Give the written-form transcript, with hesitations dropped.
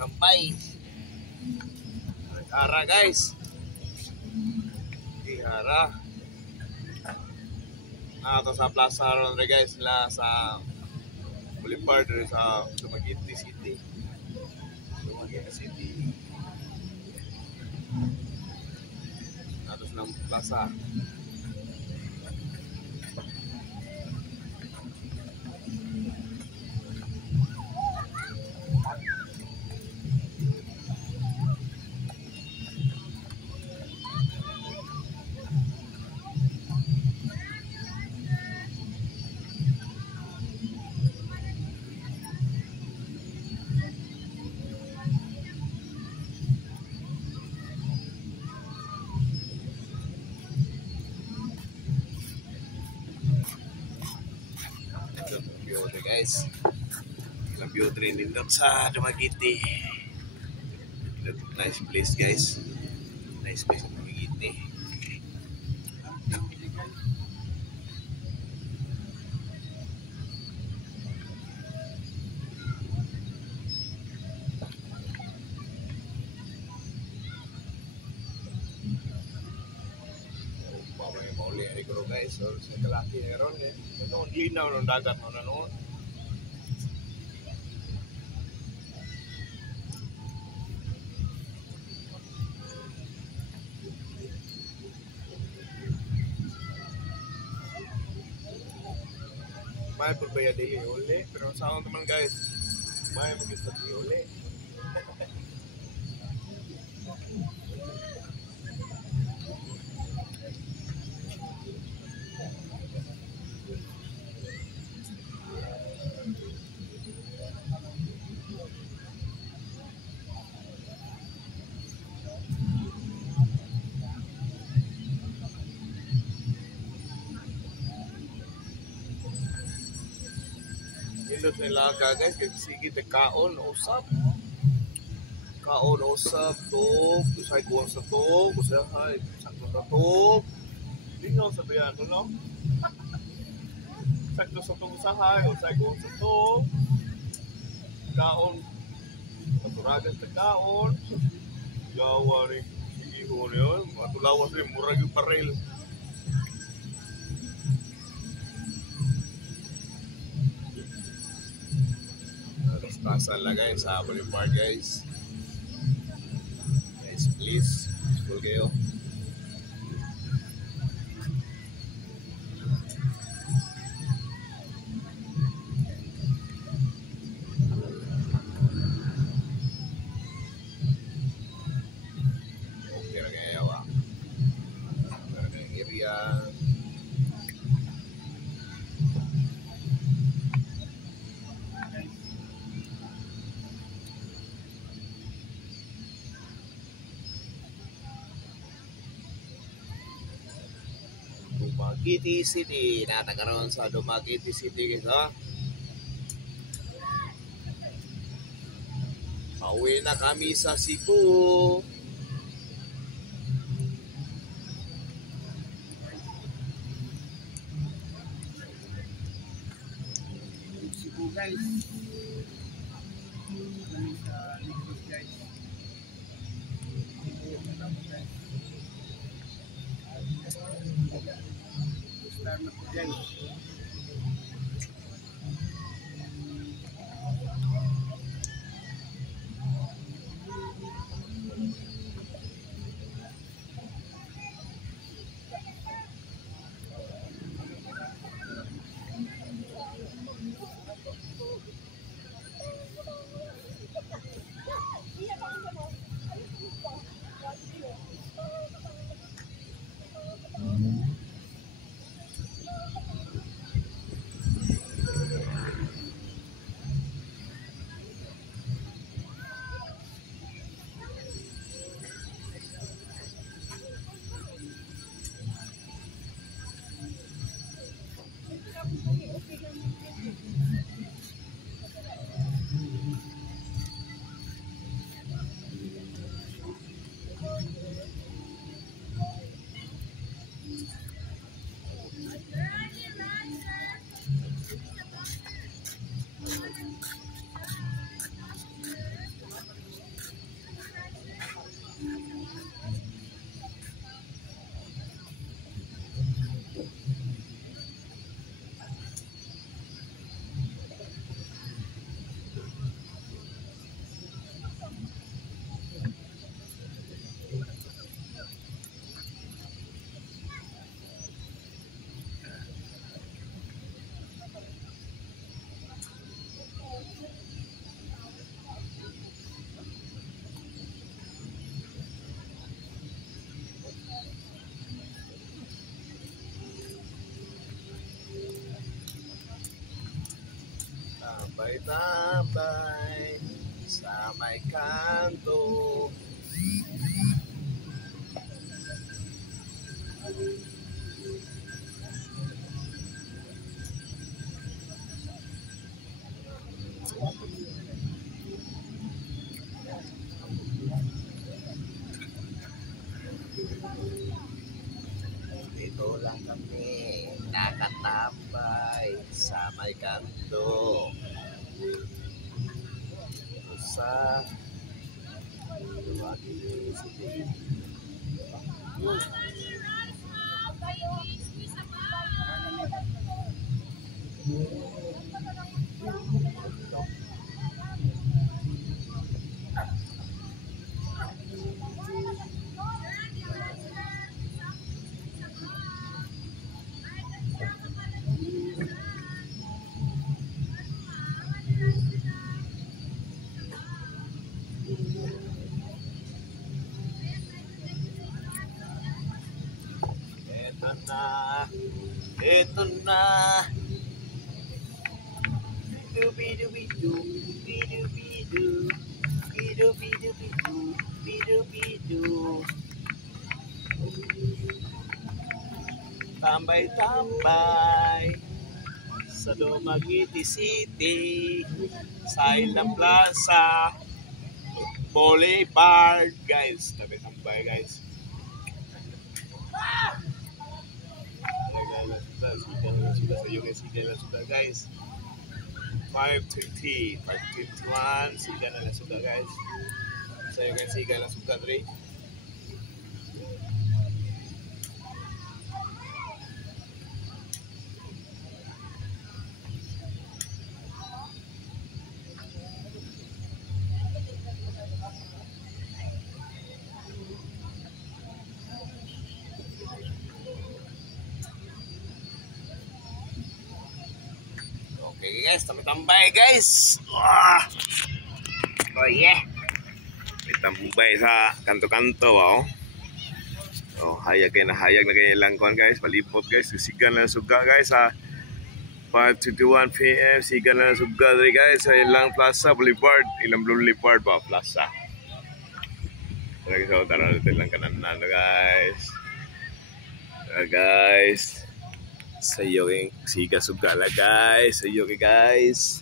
Nampay. Hara guys. Hara. Ito sa Plaza Rodriguez la sa Boulevard sa Dumaguete City. Dumaguete City. Ito sa Plaza. Beauty guys, ilang beauty nindot sa Dumaguete. Nice place guys, nice place sa Dumaguete. Mauli ari ko guys, so sa kalaki ron noon linaw ng dagat mo na noon. May perbaya dili uli, pero sa akong teman guys, may mag-isa dili uli. Indot nila ka guys, kaya sige kaon usap tok, usay kuwang sa tok, usay sakto sa tok. Lingaw sabihan ko no? Sakto sa tok usahay, usay kuwang sa tok. Kaon, maturagan sa kaon. Gawa rin, sige ko rin, matulawas rin, murag yung parel. Pasal lah guys sa Boulevard guys. Guys please, school kayo. Okay na kayo ah. Area. Dumaguete City, natagaroon sa Dumaguete City guys ha. Pauwi na kami sa Cebu. Cebu guys. Kami sa Ligos guys. Guys. tambay-tambay sa may kanto. Dito lang kami nakatambay sa may kanto sa ito na dubi-dubi-du, bidu-bidu, bidu-bidu-bidu, bidu-bidu. Tambay-tambay sa Dumaguete City, sa Island Plaza Boulevard, guys. Tambay guys. Siga na sudah guys. 5:20, 5:21, siga na sudah guys. Saya kan siga na sudah dre. Okay guys, tambay guys. Wah. Oh yeah. Tambay sa kanto-kanto wow. Oh, hayag na kayo lang kon guys, palipot guys, sigan na suga guys sa 5:21 PM, sigan na suga diri guys sa Ilang Plaza Boulevard, Ilang Boulevard ba plaza. Tara lang kanan guys. Guys. Sa iyo siga sugala guys, sa iyo guys.